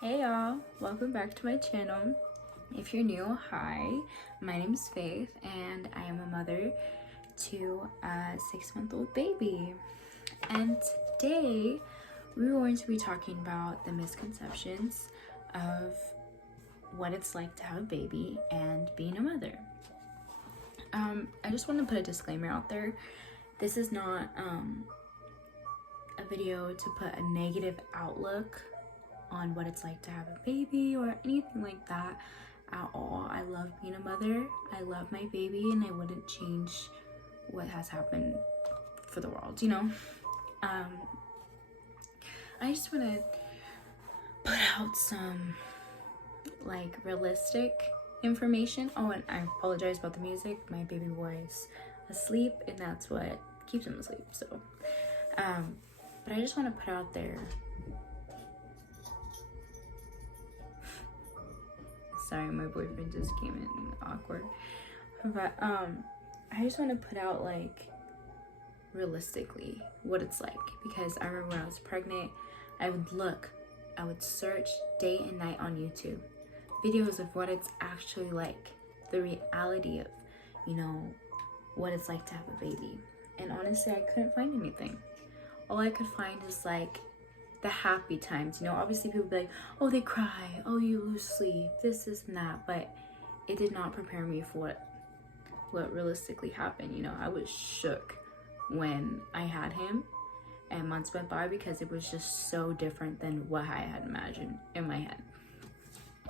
Hey y'all, welcome back to my channel. If you're new, hi, my name's Faith and I am a mother to a 6-month-old baby. And today we're going to be talking about the misconceptions of what it's like to have a baby and being a mother. I just want to put a disclaimer out there. This is not a video to put a negative outlook on what it's like to have a baby or anything like that at all. I love being a mother. I love my baby and I wouldn't change what has happened for the world, you know? I just want to put out some like realistic information. Oh, and I apologize about the music. My baby boy is asleep and that's what keeps him asleep. So, but I just want to put out there. Sorry, my boyfriend just came in awkward. But I just want to put out like realistically what it's like, because I remember when I was pregnant, I would search day and night on YouTube videos of what it's actually like, the reality of, you know, what it's like to have a baby. And honestly, I couldn't find anything. All I could find is like the happy times, you know. Obviously people be like, oh, they cry, oh, you lose sleep, this and that, but it did not prepare me for what realistically happened. You know, I was shook when I had him and months went by, because it was just so different than what I had imagined in my head.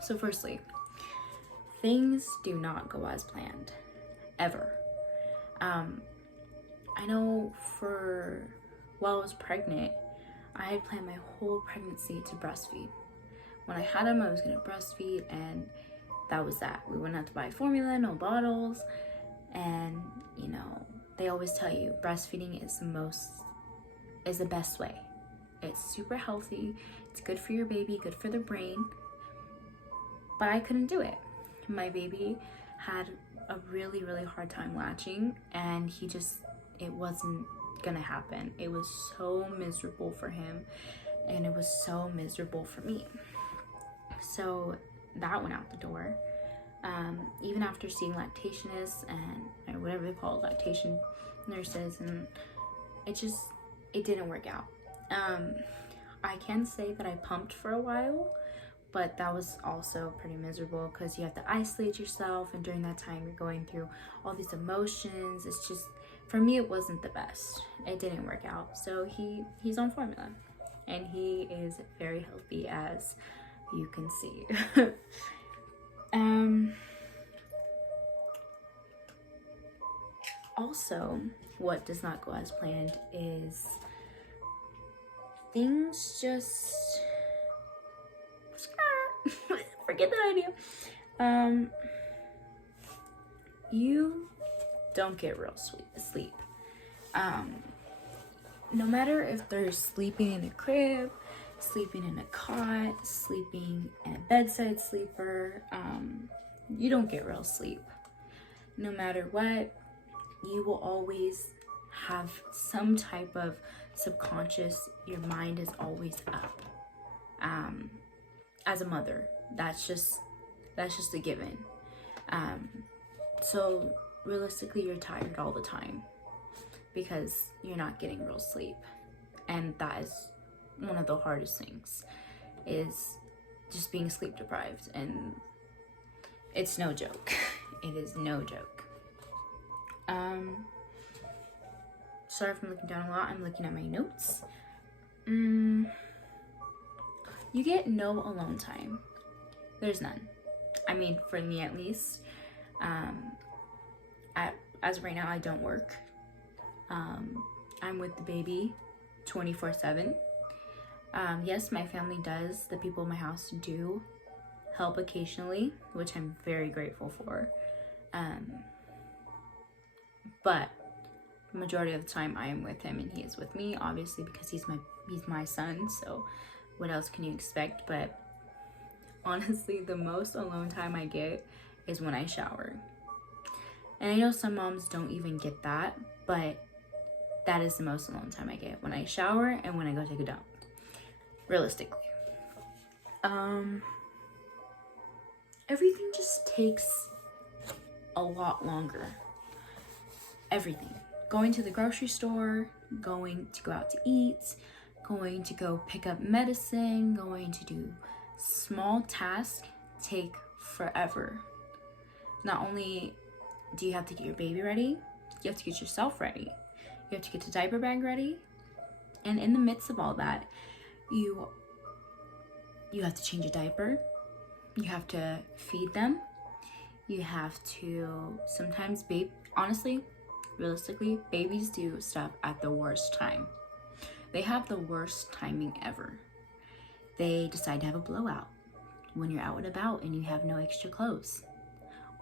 So firstly, things do not go as planned, ever. I know while I was pregnant, I had planned my whole pregnancy to breastfeed. When I had him, I was gonna breastfeed, and that was that. We wouldn't have to buy formula, no bottles, and you know, they always tell you breastfeeding is the best way. It's super healthy, it's good for your baby, good for the brain, but I couldn't do it. My baby had a really, really hard time latching, and it wasn't gonna happen. It was so miserable for him and it was so miserable for me. So that went out the door. Even after seeing lactationists and or whatever they call it, lactation nurses, and it didn't work out. I can say that I pumped for a while, but that was also pretty miserable because you have to isolate yourself, and during that time you're going through all these emotions. It's just, for me, it wasn't the best. It didn't work out. So he's on formula and he is very healthy, as you can see. Also, what does not go as planned is things just forget that idea. You don't get real sleep. No matter if they're sleeping in a crib, sleeping in a cot, sleeping in a bedside sleeper, you don't get real sleep. No matter what, you will always have some type of subconscious, your mind is always up. As a mother, that's just a given. So realistically, you're tired all the time because you're not getting real sleep, and that is one of the hardest things, is just being sleep deprived, and it's no joke. It is no joke. Sorry if I'm looking down a lot. I'm looking at my notes. You get no alone time. There's none. I mean, for me at least. As of right now, I don't work. I'm with the baby 24/7. Yes, my family does. The people in my house do help occasionally, which I'm very grateful for. But the majority of the time I am with him and he is with me, obviously, because he's my son, so what else can you expect? But honestly, the most alone time I get is when I shower. And I know some moms don't even get that, but that is the most alone time I get, when I shower and when I go take a dump, realistically. Um, everything just takes a lot longer. Everything. Going to the grocery store, going to go out to eat, going to go pick up medicine, going to do small tasks take forever. Not only do you have to get your baby ready, you have to get yourself ready. You have to get the diaper bag ready. And in the midst of all that, you have to change a diaper. You have to feed them. You have to sometimes, honestly, realistically, babies do stuff at the worst time. They have the worst timing ever. They decide to have a blowout when you're out and about and you have no extra clothes.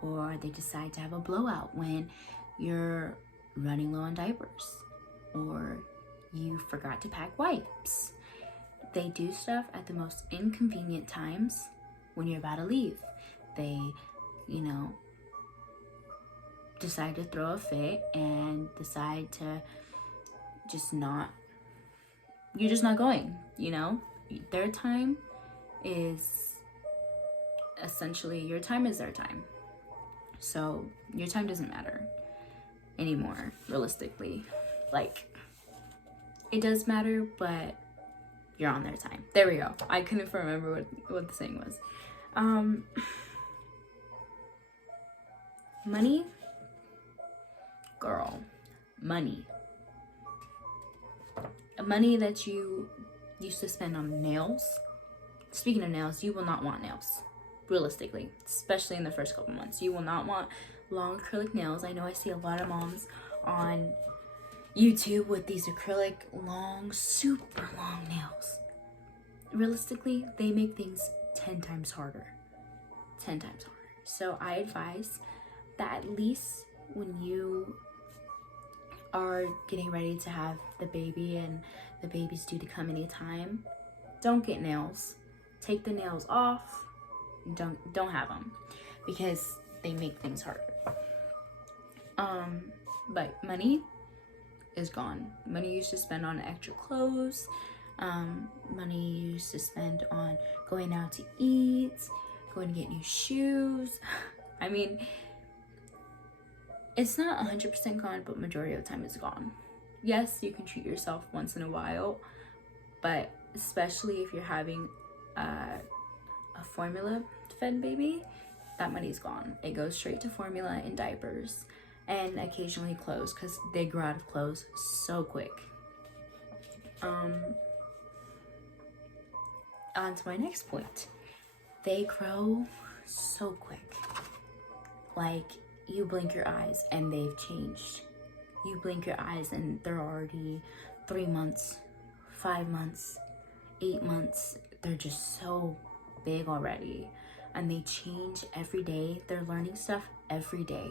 Or they decide to have a blowout when you're running low on diapers. Or you forgot to pack wipes. They do stuff at the most inconvenient times when you're about to leave. They, decide to throw a fit and decide to you're just not going, Their time is essentially, your time is their time. So your time doesn't matter anymore, realistically. Like, it does matter, but you're on their time. There we go. I couldn't remember what the saying was. Money, girl, money that you used to spend on nails. Speaking of nails, you will not want nails, realistically, especially in the first couple months. You will not want long acrylic nails. I know I see a lot of moms on YouTube with these acrylic long, super long nails. Realistically, they make things 10 times harder. 10 times harder. So I advise that at least when you are getting ready to have the baby and the baby's due to come anytime, don't get nails. Take the nails off. Don't have them, because they make things harder. But money is gone. Money you used to spend on extra clothes, money you used to spend on going out to eat, going to get new shoes. I mean, it's not 100% gone, but majority of the time it's gone. Yes, you can treat yourself once in a while, but especially if you're having a formula fed baby, that money's gone. It goes straight to formula and diapers, and occasionally clothes, because they grow out of clothes so quick. On to my next point. They grow so quick. Like, you blink your eyes and they've changed. You blink your eyes and they're already 3 months, 5 months, 8 months. They're just so big already, and they change every day. They're learning stuff every day.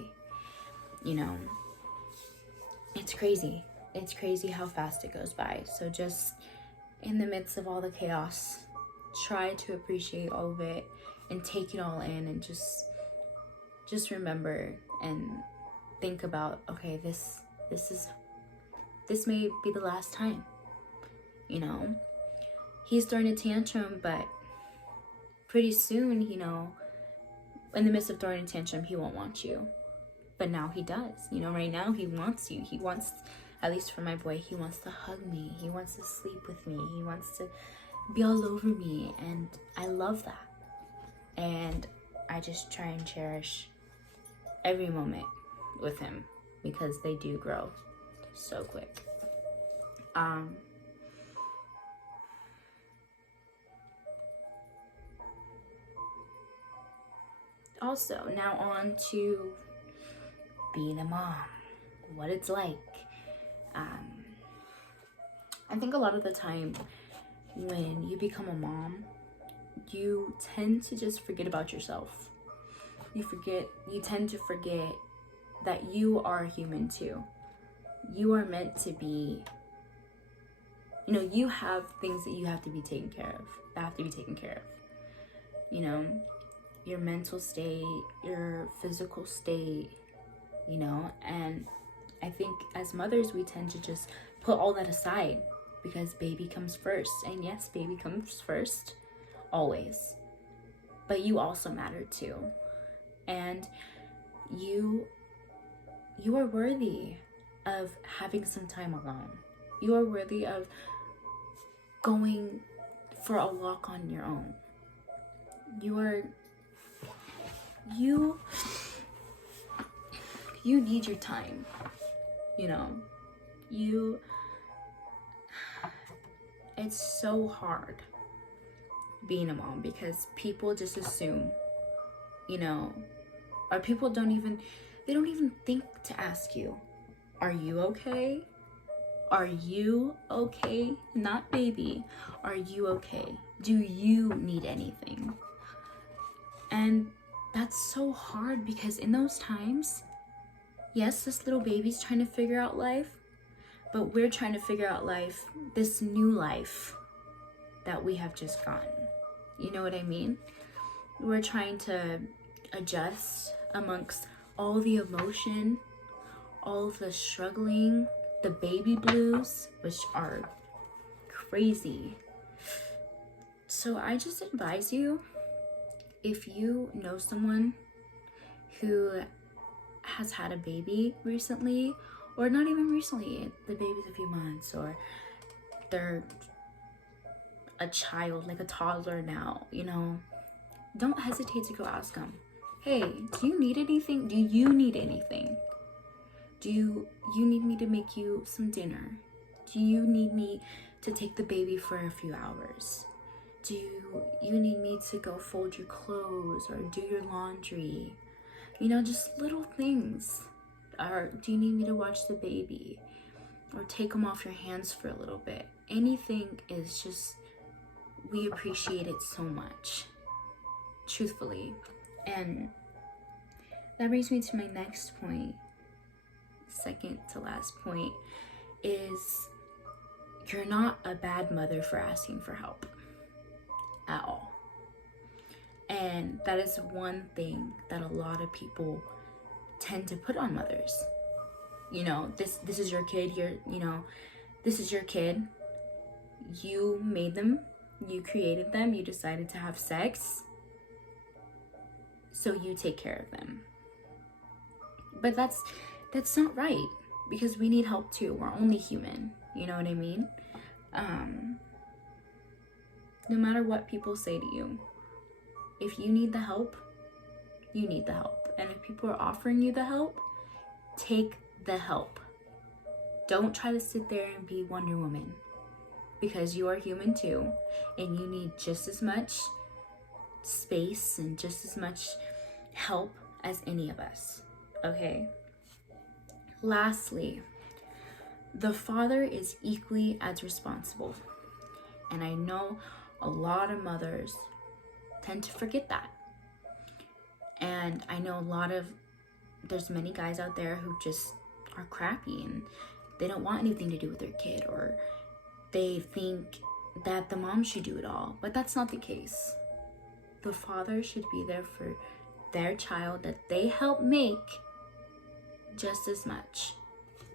It's crazy. It's crazy how fast it goes by. So just in the midst of all the chaos, try to appreciate all of it and take it all in, and just remember and think about, okay, this may be the last time. He's throwing a tantrum, but pretty soon, in the midst of throwing a tantrum, he won't want you. But now he does. Right now he wants you. He wants, at least for my boy, he wants to hug me. He wants to sleep with me. He wants to be all over me. And I love that. And I just try and cherish every moment with him, because they do grow so quick. Also, now on to being a mom, what it's like. I think a lot of the time when you become a mom, you tend to just forget about yourself. You tend to forget that you are a human too. You are meant to be, you have things that you have to be taken care of, your mental state, your physical state, and I think as mothers, we tend to just put all that aside because baby comes first. And yes, baby comes first always. But you also matter too. And you are worthy of having some time alone. You are worthy of going for a walk on your own. You need your time, you know. It's so hard being a mom because people just assume, you know, or people don't even think to ask you, are you okay? Are you okay? Not baby. Are you okay? Do you need anything? And that's so hard because in those times, yes, this little baby's trying to figure out life, but we're trying to figure out life, this new life that we have just gotten. You know what I mean? We're trying to adjust amongst all the emotion, all of the struggling, the baby blues, which are crazy. So I just advise you, if you know someone who has had a baby recently, or not even recently, the baby's a few months, or they're a child, like a toddler now, you know, don't hesitate to go ask them, hey, do you need anything? Do you need anything? Do you need me to make you some dinner? Do you need me to take the baby for a few hours? Do you need me to go fold your clothes or do your laundry? You know, just little things. Or do you need me to watch the baby? Or take them off your hands for a little bit? Anything is just, we appreciate it so much, truthfully. And that brings me to my next point, second to last point, is you're not a bad mother for asking for help at all. And that is one thing that a lot of people tend to put on mothers. You know, this is your kid, this is your kid. You made them, you created them, you decided to have sex, so you take care of them. But that's not right, because we need help too. We're only human, you know what I mean? No matter what people say to you, if you need the help, you need the help. And if people are offering you the help, take the help. Don't try to sit there and be Wonder Woman, because you are human too, and you need just as much space and just as much help as any of us, okay? Lastly, the father is equally as responsible. And I know a lot of mothers tend to forget that. And I know there's many guys out there who just are crappy and they don't want anything to do with their kid, or they think that the mom should do it all. But that's not the case. The father should be there for their child that they help make just as much.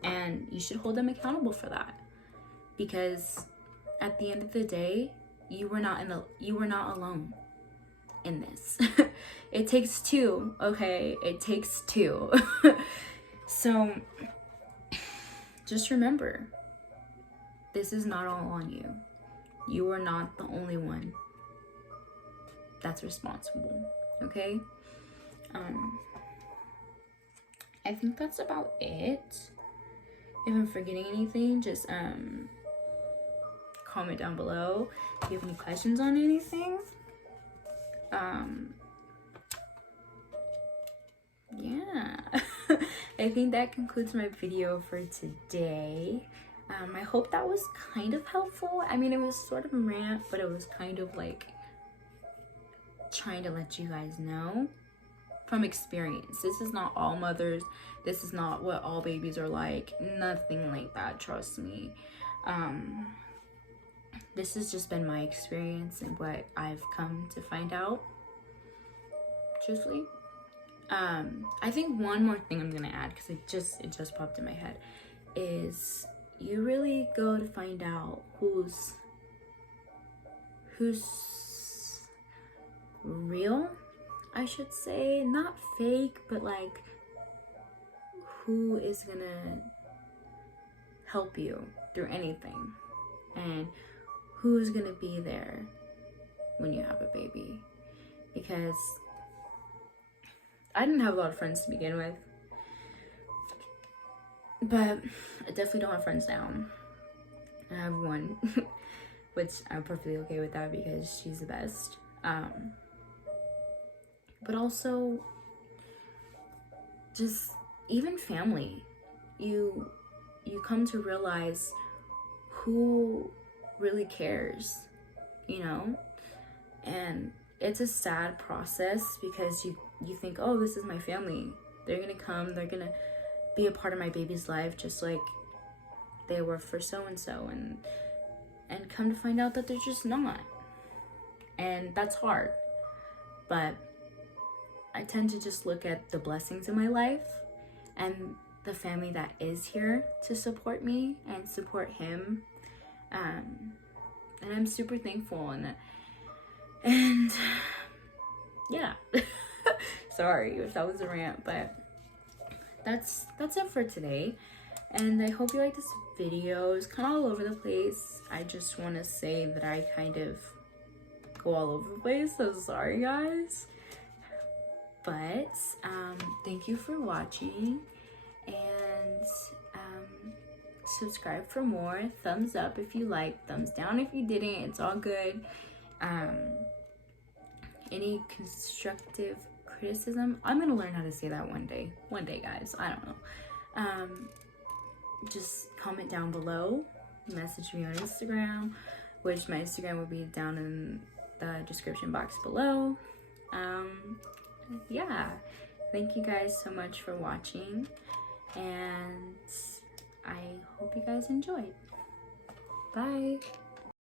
And you should hold them accountable for that. Because at the end of the day, you were not alone in this. It takes two, okay? It takes two. So just remember, this is not all on you. You are not the only one that's responsible, okay? I think that's about it. If I'm forgetting anything, just comment down below if you have any questions on anything. Yeah. I think that concludes my video for today. I hope that was kind of helpful. I mean, it was sort of a rant, but it was kind of like trying to let you guys know from experience. This is not all mothers. This is not what all babies are like. Nothing like that, trust me. This has just been my experience and what I've come to find out, truthfully. I think one more thing I'm gonna add, because it just popped in my head, is you really go to find out who's real, I should say. Not fake, but like, who is gonna help you through anything, and who's gonna be there when you have a baby. Because I didn't have a lot of friends to begin with, but I definitely don't have friends now. I have one, which I'm perfectly okay with that because she's the best. But also, just even family, you come to realize who really cares, you know? And it's a sad process because you think, oh, this is my family. They're gonna come, they're gonna be a part of my baby's life just like they were for so-and-so, and come to find out that they're just not. And that's hard. But I tend to just look at the blessings in my life and the family that is here to support me and support him. And I'm super thankful. And yeah. Sorry if that was a rant, but that's it for today. And I hope you like this video. It's kind of all over the place. I just want to say that I kind of go all over the place, so sorry guys. But thank you for watching, and subscribe for more. Thumbs up if you liked, thumbs down if you didn't, it's all good. Any constructive criticism, I'm gonna learn how to say that one day guys, I don't know. Just comment down below, message me on Instagram, which my Instagram will be down in the description box below. Yeah, thank you guys so much for watching, and I hope you guys enjoyed. Bye.